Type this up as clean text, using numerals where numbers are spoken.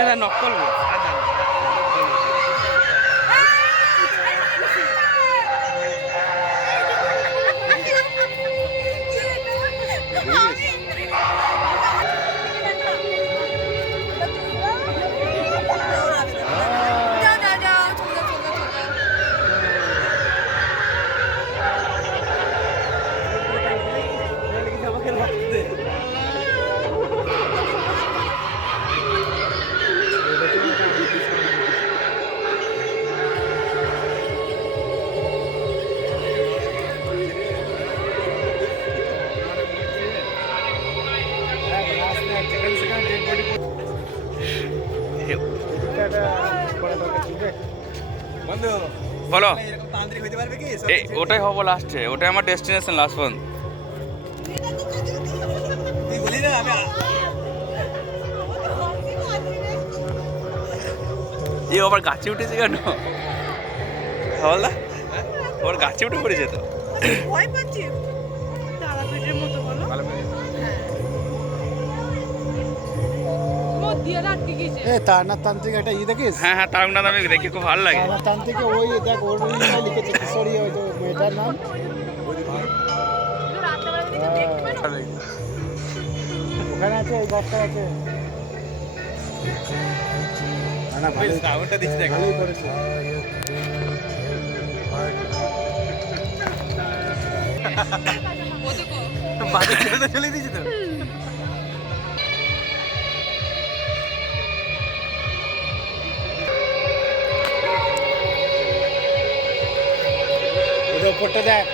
এটা নক করবো বলো ওটাই হবো লাস্টে, ওটাই আমার ডেস্টিনেশন লাস্ট পর্যন্ত। এ আবার গাছে উঠেছে কেন বলদা? ওর গাছে উঠে পড়েছে তো। ভয় পাচ্ছি তারাপীঠের মতো বলো। তারনাথ তান্ত্রিক একটা দেখিস? হ্যাঁ হ্যাঁ, তারকনাথ আমি দেখি, খুব ভালো লাগে। তারনাথ তান্ত্রিকে ওই দেখ ওর লিখেছে কিশোরী, ওই তো মেয়েটার নাম ওখানে আছে, ওই ঘরটা আছে। না সাউন্ডটা দিচ্ছি দেখ, ভালোই করেছে। চলে দিয়েছি তো। ওপরটা দেখ।